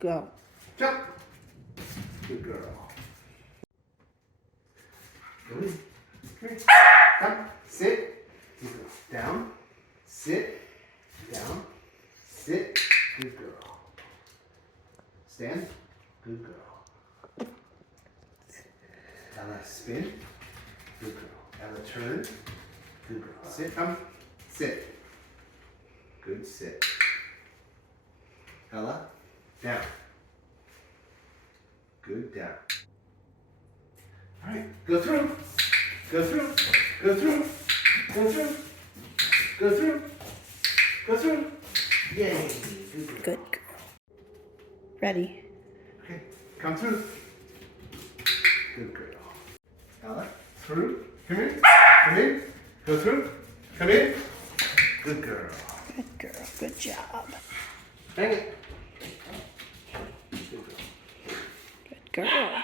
Go. Jump. Good girl. Go in. Come here. Up. Sit. Good girl. Down. Sit. Down. Sit. Good girl. Stand. Good girl. Ella, spin. Good girl. Ella, turn. Good girl. Sit. Come. Sit. Good sit. Ella, down. Good down. All right, go through. Go through. Go through. Go through. Go through. Go through. Yay. Good girl. Good girl. Ready. Okay, come through. Good girl. Ella, through. Come in. Come in. Go through. Come in. Good girl. Good girl. Good job. Hang it. Good girl.